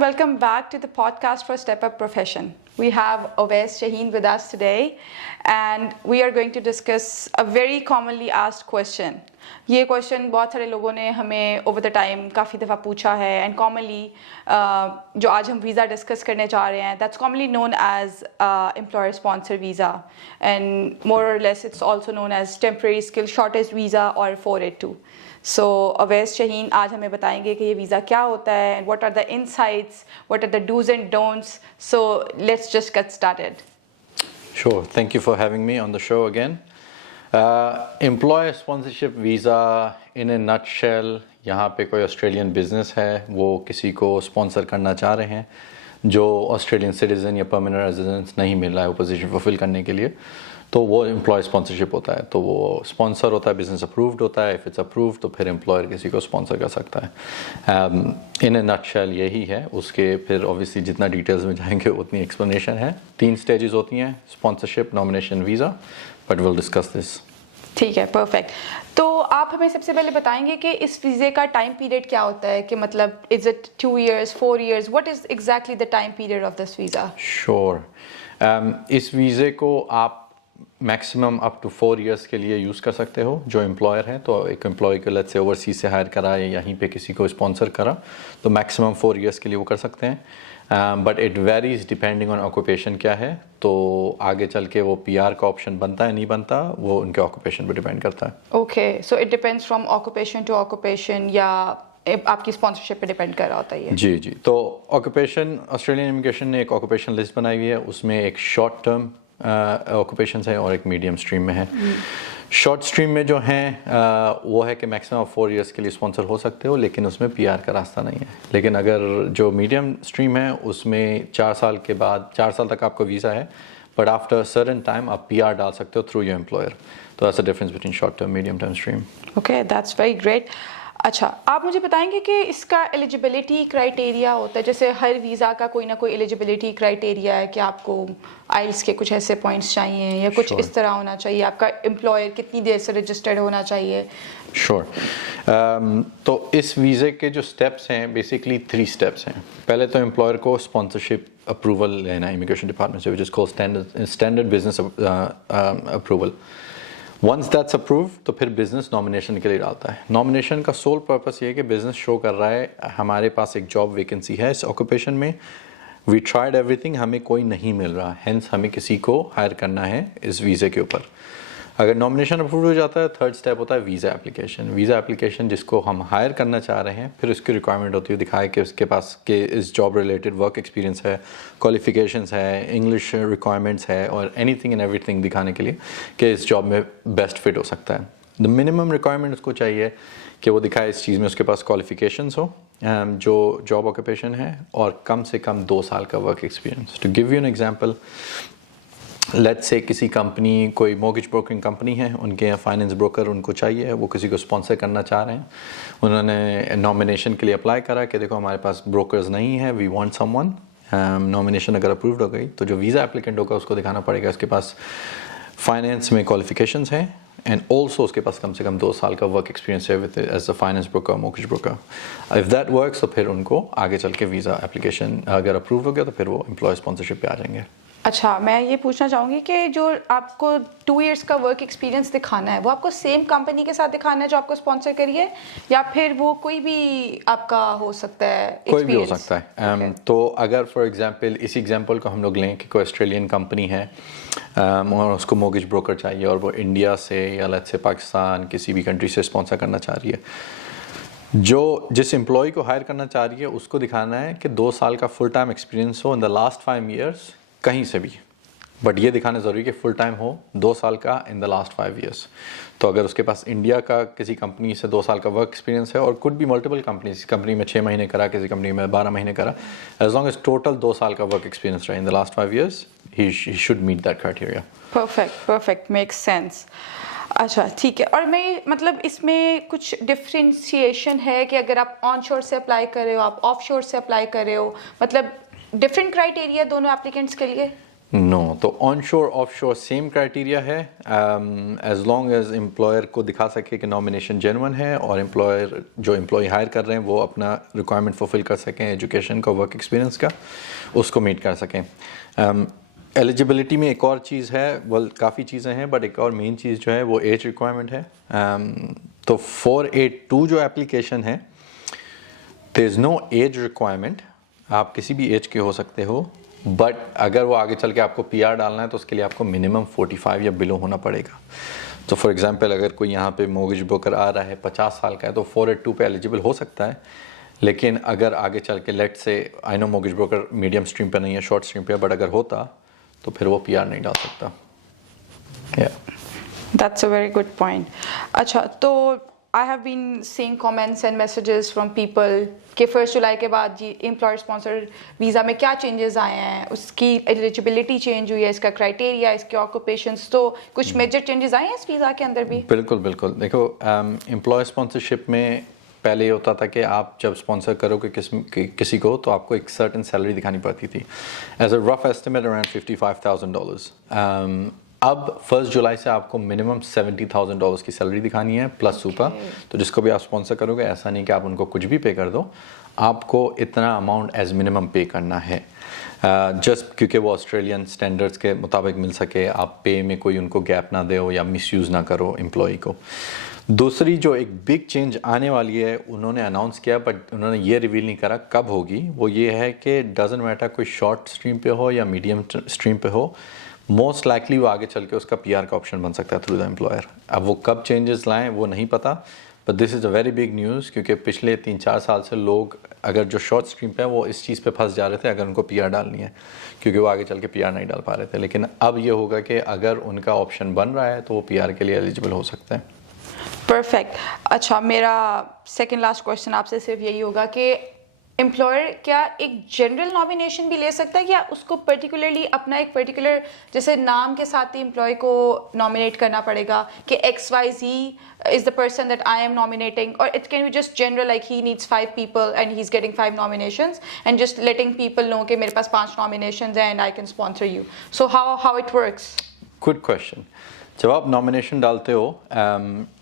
and welcome back to the podcast for Step Up Profession. We have Awais Shaheen with us today, and we are going to discuss a very commonly asked question. ये question बहुत सारे लोगों ने हमें over the time काफ़ी दफ़ा पूछा है एंड कॉमनली जो आज हम वीज़ा डिस्कस करने जा रहे हैं that's commonly known as employer sponsor visa and more or less it's also known as temporary skill shortage visa or 482. सो अवैस शहीन आज हमें बताएंगे कि ये वीज़ा क्या होता है and what are the insights, what are the dos and don'ts. So let's just get started. Sure. Thank you for having me on the show again. Employer sponsorship visa in a nutshell, यहाँ पे कोई Australian business है, वो किसी को sponsor करना चाह रहे हैं जो ऑस्ट्रेलियन सिटीज़न या परमानेंट रेजिडेंस नहीं मिल रहा है वो पोजीशन फुलफिल करने के लिए, तो वो एम्प्लॉय स्पॉन्सरशिप होता है. तो वो स्पॉन्सर होता है, बिजनेस अप्रूव्ड होता है. इफ़ इट्स अप्रूव्ड तो फिर एम्प्लॉयर किसी को स्पॉन्सर कर सकता है. इन ए नटशेल यही है. उसके फिर ऑब्वियसली जितना डिटेल्स में जाएंगे उतनी एक्सप्लेनेशन है. 3 स्टेजेस होती हैं: sponsorship, nomination, visa. But will discuss this. ठीक है, परफेक्ट. तो आप हमें सबसे पहले बताएंगे कि इस वीज़े का टाइम पीरियड क्या होता है, कि मतलब is it 2 years, 4 years, what is exactly the time period of this visa? Sure. इस वीज़े को आप मैक्सिमम अप टू 4 years के लिए यूज़ कर सकते हो जो एम्प्लॉयर है. तो एक एम्प्लॉय को लेट्स से ओवरसीज से हायर करा या यहीं पे किसी को स्पॉन्सर करा तो मैक्सिमम 4 years के लिए वो कर सकते हैं. But it varies depending on occupation क्या है. तो आगे चल के वो PR का ऑप्शन बनता है नहीं बनता, वो उनके ऑक्यूपेशन पर डिपेंड करता है. Okay, so it depends from occupation to occupation, या आपकी स्पॉन्सरशिप पे डिपेंड कर रहा होता है? जी जी. तो ऑक्यूपेशन, ऑस्ट्रेलियन इमिग्रेशन ने एक ऑक्यूपेशन लिस्ट बनाई हुई है. उसमें एक शॉर्ट टर्म ऑक्यूपेशंस है और एक मीडियम स्ट्रीम में है. शॉर्ट स्ट्रीम में जो हैं वो है कि मैक्सिमम 4 years के लिए स्पॉन्सर हो सकते हो, लेकिन उसमें PR का रास्ता नहीं है. लेकिन अगर जो मीडियम स्ट्रीम है उसमें 4 साल के बाद, 4 साल तक आपका वीज़ा है, बट आफ्टर सर्टेन टाइम आप PR डाल सकते हो थ्रू योर एम्प्लॉयर. तो that's the difference between short term, medium term stream. Okay, that's very great. अच्छा, आप मुझे बताएंगे कि इसका एलिजिबिलिटी क्राइटेरिया होता है, जैसे हर वीज़ा का कोई ना कोई एलिजिबिलिटी क्राइटेरिया है कि आपको आइल्स के कुछ ऐसे पॉइंट्स चाहिए या कुछ इस तरह होना चाहिए, आपका एम्प्लॉयर कितनी देर से रजिस्टर्ड होना चाहिए? श्योर. तो इस वीज़े के जो स्टेप्स हैं बेसिकली 3 steps हैं. पहले तो एम्प्लॉयर को स्पॉन्सरशिप अप्रूवल लेना है इमिग्रेशन डिपार्टमेंट से, which is called standard business approval. Once that's approve तो फिर बिजनेस नॉमिनेशन के लिए डालता है. नॉमिनेशन का सोल पर्पस ये है कि बिजनेस शो कर रहा है हमारे पास एक जॉब वैकेंसी है इस ऑक्यूपेशन में, वी ट्राइड एवरीथिंग, हमें कोई नहीं मिल रहा, हेंस हमें किसी को हायर करना है इस वीज़े के ऊपर. अगर नॉमिनेशन अप्रूव हो जाता है, 3rd स्टेप होता है वीज़ा एप्लीकेशन. वीज़ा एप्लीकेशन जिसको हम हायर करना चाह रहे हैं, फिर उसकी रिक्वायरमेंट होती है दिखाए कि उसके पास के इस जॉब रिलेटेड वर्क एक्सपीरियंस है, क्वालिफिकेशंस है, इंग्लिश रिक्वायरमेंट्स है और एनीथिंग एंड एवरीथिंग दिखाने के लिए कि इस जॉब में बेस्ट फिट हो सकता है. द मिनिमम रिक्वायरमेंट उसको चाहिए कि वो दिखाए इस चीज़ में उसके पास क्वालिफिकेशंस हो जो जॉब ऑक्यूपेशन है, और कम से कम 2 साल का work experience. To give you an example, let's say किसी कंपनी, कोई मॉर्गेज ब्रोकरिंग कंपनी है, उनके यहाँ फाइनेंस ब्रोकर उनको चाहिए, वो किसी को स्पॉन्सर करना चाह रहे हैं. उन्होंने नॉमिनेशन के लिए अप्लाई करा कि देखो हमारे पास ब्रोकर्स नहीं है, वी वांट समवन. नॉमिनेशन अगर अप्रूव्ड हो गई तो जो वीज़ा एप्लीकेंट होगा उसको दिखाना पड़ेगा उसके पास फाइनेंस में क्वालिफिकेशंस हैं एंड ऑल्सो उसके पास कम से कम 2 साल का वर्क एक्सपीरियंस है with as a finance broker, mortgage broker. If that works तो फिर उनको आगे चल के वीज़ा एप्लीकेशन अगर अप्रूव हो गया तो फिर वो एम्प्लॉय स्पॉन्सरशिप पे आ जाएंगे. अच्छा, मैं ये पूछना चाहूँगी कि जो आपको 2 years का वर्क एक्सपीरियंस दिखाना है वो आपको सेम कंपनी के साथ दिखाना है जो आपको स्पॉन्सर करी है, या फिर वो कोई भी आपका हो सकता है? कोई भी हो सकता है. तो अगर फॉर एग्जांपल इसी एग्जांपल को हम लोग लें कि कोई ऑस्ट्रेलियन कंपनी है और उसको मॉर्गेज ब्रोकर चाहिए और वो इंडिया से या लेट्स से पाकिस्तान किसी भी कंट्री से स्पॉन्सर करना चाह रही है, जिस एम्प्लॉय को हायर करना चाह रही है उसको दिखाना है कि 2 साल का फुल टाइम एक्सपीरियंस हो इन द लास्ट 5 years कहीं से भी. बट ये दिखाना ज़रूरी कि फुल टाइम हो 2 साल का इन द लास्ट 5 years. तो अगर उसके पास इंडिया का किसी कंपनी से 2 साल का वर्क एक्सपीरियंस है, और कुड भी मल्टीपल कंपनी, किसी कंपनी में 6 महीने करा, किसी कंपनी में 12 महीने करा, एज लॉन्ग एज टोटल 2 साल का वर्क एक्सपीरियंस रहे in the last 5 years, he should meet that criteria. Perfect, makes sense. अच्छा, ठीक है. और मैं मतलब इसमें कुछ डिफ्रेंशिएशन है कि अगर आप ऑन शोर से अप्लाई कर रहे हो, आप ऑफ शोर से अप्लाई कर रहे हो, मतलब डिफरेंट क्राइटेरिया दोनों एप्लीकेंट्स के लिए? नो, तो ऑन शोर ऑफ शोर सेम क्राइटेरिया है, एज लॉन्ग एज एम्प्लॉयर को दिखा सके कि नॉमिनेशन जेन्युइन है और एम्प्लॉयर जो एम्प्लॉय हायर कर रहे हैं वो अपना रिक्वायरमेंट फुलफिल कर सकें, एजुकेशन का, वर्क एक्सपीरियंस का, उसको मीट कर सकें। एलिजिबिलिटी में एक और चीज़ है, वेल काफ़ी चीज़ें हैं बट एक और मेन चीज़ जो है वो एज रिक्वायरमेंट है। तो 482 जो एप्लीकेशन है, there is no age requirement, आप किसी भी एज के हो सकते हो, बट अगर वो आगे चल के आपको पीआर डालना है तो उसके लिए आपको मिनिमम 45 या बिलो होना पड़ेगा। तो फॉर एग्जांपल अगर कोई यहाँ पे मोर्गेज ब्रोकर आ रहा है 50 साल का है तो 482 पे एलिजिबल हो सकता है, लेकिन अगर आगे चल के लेट से, I know mortgage broker medium stream पे नहीं है, शॉर्ट स्ट्रीम पे है, बट अगर होता तो फिर वो पीआर नहीं डाल सकता। That's a very good point. अच्छा, तो I have been seeing comments and messages from people कि 1 जुलाई के बाद जी एम्प्लॉयर स्पॉन्सर वीज़ा में क्या चेंजेस आए हैं, उसकी एलिजिबिलिटी चेंज हुई है, इसका क्राइटेरिया, इसके ऑक्यूपेशंस, तो कुछ मेजर चेंजेस आए हैं इस वीज़ा के अंदर भी? बिल्कुल बिल्कुल। देखो, एम्प्लॉय स्पॉन्सरशिप में पहले ये होता था कि आप जब स्पॉन्सर करोगे किसी को तो आपको एक सर्टेन सैलरी दिखानी पड़ती थी, as a rough estimate around $55,000। अब 1 जुलाई से आपको मिनिमम $70,000 की सैलरी दिखानी है प्लस सुपर। तो जिसको भी आप स्पॉन्सर करोगे, ऐसा नहीं कि आप उनको कुछ भी पे कर दो, आपको इतना अमाउंट एज मिनिमम पे करना है, जस्ट क्योंकि वो ऑस्ट्रेलियन स्टैंडर्ड्स के मुताबिक मिल सके, आप पे में कोई उनको गैप ना दे या मिसयूज़ ना करो एम्प्लॉय को। दूसरी जो एक बिग चेंज आने वाली है, उन्होंने अनाउंस किया बट उन्होंने ये रिवील नहीं करा कब होगी, वो ये है कि डजंट मैटर कोई शॉर्ट स्ट्रीम पे हो या मीडियम स्ट्रीम पे हो, मोस्ट लाइकली वो आगे चल के उसका पीआर का ऑप्शन बन सकता है थ्रू द एम्प्लॉयर। अब वो कब चेंजेस लाएं वो नहीं पता, but this is a very big news, क्योंकि पिछले 3-4 साल से लोग अगर जो शॉर्ट स्ट्रीम पे है वो इस चीज़ पे फंस जा रहे थे अगर उनको पीआर डालनी है, क्योंकि वो आगे चल के पीआर नहीं डाल पा रहे थे। लेकिन अब ये होगा कि अगर उनका ऑप्शन बन रहा है तो वो पीआर के लिए एलिजिबल हो सकते हैं। परफेक्ट। अच्छा, मेरा सेकंड लास्ट क्वेश्चन आपसे सिर्फ यही होगा कि एम्प्लॉयर क्या एक जनरल नॉमिनेशन भी ले सकता है, या उसको पर्टिकुलरली अपना एक पर्टिकुलर जैसे नाम के साथ ही एम्प्लॉय को नॉमिनेट करना पड़ेगा कि XYZ is the person that I am nominating, or it can be just general like he needs 5 people and he's getting 5 nominations and just letting people know कि मेरे पास 5 nominations हैं and I can sponsor you. So how it works? Good question. जब आप nomination डालते हो,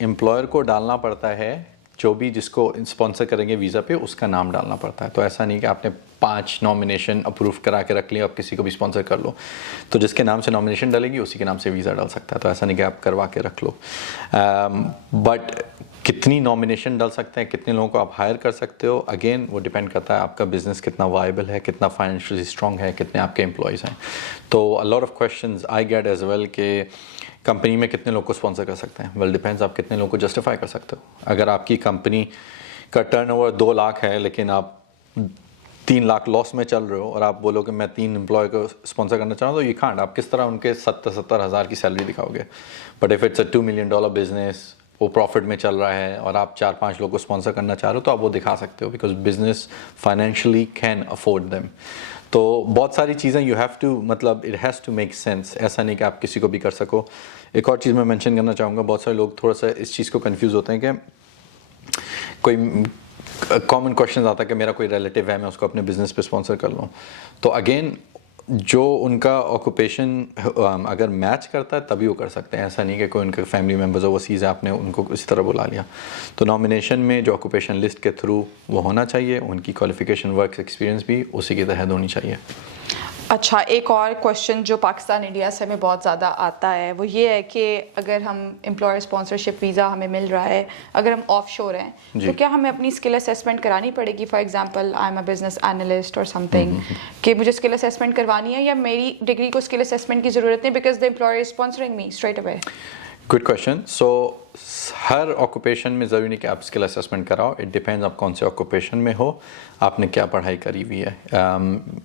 employer को डालना पड़ता है, जो भी जिसको स्पॉन्सर करेंगे वीज़ा पे उसका नाम डालना पड़ता है। तो ऐसा नहीं कि आपने 5 नॉमिनेशन अप्रूव करा के रख लिया, आप किसी को भी स्पॉन्सर कर लो, तो जिसके नाम से नॉमिनेशन डालेगी उसी के नाम से वीज़ा डाल सकता है। तो ऐसा नहीं कि आप करवा के रख लो, बट कितनी नॉमिनेशन डाल सकते हैं, कितने लोगों को आप हायर कर सकते हो, अगेन वो डिपेंड करता है आपका बिजनेस कितना वायबल है, कितना फाइनेंशियली स्ट्रॉन्ग है, कितने आपके एम्प्लॉयज़ हैं। तो a lot of questions I get as well कि कंपनी में कितने लोग को स्पॉन्सर कर सकते हैं। वेल डिपेंड्स, आप कितने लोगों को जस्टिफाई कर सकते हो। अगर आपकी कंपनी का टर्नओवर 2 लाख है लेकिन आप 3 लाख लॉस में चल रहे हो और आप बोलो कि मैं 3 एम्प्लॉय को स्पॉन्सर करना चाहूँ, तो ये कांट, आप किस तरह उनके 70 हज़ार की सैलरी दिखाओगे। But if it's a $2 million business, वो प्रॉफिट में चल रहा है और आप 4-5 लोग को स्पॉन्सर करना चाह रहे हो, तो आप वो दिखा सकते हो, because business financially can afford them. तो बहुत सारी चीज़ें यू हैव टू, मतलब it has to make sense, ऐसा नहीं कि आप किसी को भी कर सको। एक और चीज़ मैं मेंशन करना चाहूँगा, बहुत सारे लोग थोड़ा सा इस चीज़ को कंफ्यूज होते हैं कि कोई कॉमन क्वेश्चन आता है कि मेरा कोई रिलेटिव है, मैं उसको अपने बिजनेस पे स्पॉन्सर कर लूँ। तो अगेन, जो उनका ऑक्यूपेशन अगर मैच करता है तभी वो कर सकते हैं, ऐसा नहीं कि कोई उनके फैमिली मेम्बर्स ओवरसीज़ है, आपने उनको इसी तरह बुला लिया। तो नॉमिनेशन में जो ऑक्यूपेशन लिस्ट के थ्रू वो होना चाहिए, उनकी क्वालिफिकेशन, वर्क एक्सपीरियंस भी उसी के तहत होनी चाहिए। अच्छा, एक और क्वेश्चन जो पाकिस्तान इंडिया से हमें बहुत ज़्यादा आता है वो ये है कि अगर हम एम्प्लॉयर स्पॉन्सरशिप वीज़ा हमें मिल रहा है, अगर हम ऑफ शोर हैं, तो क्या हमें अपनी स्किल असेसमेंट करानी पड़ेगी? For example I am a business analyst और समथिंग, कि मुझे स्किल असेसमेंट करवानी है, या मेरी डिग्री को स्किल असेसमेंट की ज़रूरत नहीं because the employer is sponsoring me straight away? Good question. So her occupation में ज़रूरी नहीं कि आप स्किल असेसमेंट कराओ, इट डिपेंड्स आप कौन से ऑक्यूपेशन में हो, आपने क्या पढ़ाई करी हुई है।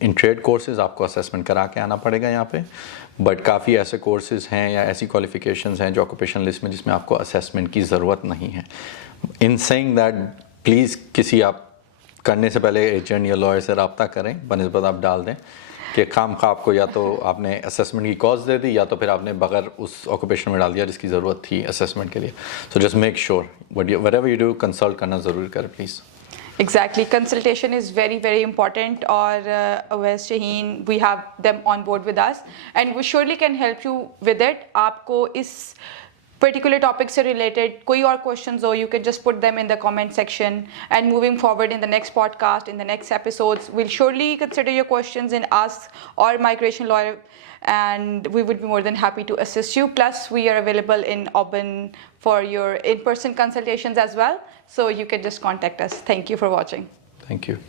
इन ट्रेड कोर्सेज आपको असेसमेंट करा के आना पड़ेगा यहाँ पे, बट काफ़ी ऐसे कोर्सेज हैं या ऐसी क्वालिफिकेशंस हैं जो ऑक्यूपेशन लिस्ट में जिसमें आपको असेसमेंट की ज़रूरत नहीं है। इन सेइंग दैट, प्लीज़ किसी आप करने से पहले एजेंट या लॉयर से रब्ता करें, बनिस्बत आप डाल दें कि खाम खा आपको या तो आपने असेसमेंट की कॉस्ट दे दी या तो फिर आपने बगैर उस ऑक्यूपेशन में डाल दिया जिसकी ज़रूरत थी असेसमेंट के लिए। So just make sure whatever you do, consult करना ज़रूर करें please. Exactly. Consultation is very, very important. Or Awais Shaheen, we have them on board with us, and we surely can help you with it. आपको इस particular topic से related कोई और questions हो, you can just put them in the comment section. And moving forward in the next podcast, in the next episodes, we'll surely consider your questions and ask our migration lawyer, and we would be more than happy to assist you. Plus, we are available in Auburn for your in-person consultations as well. So you can just contact us. Thank you for watching. Thank you.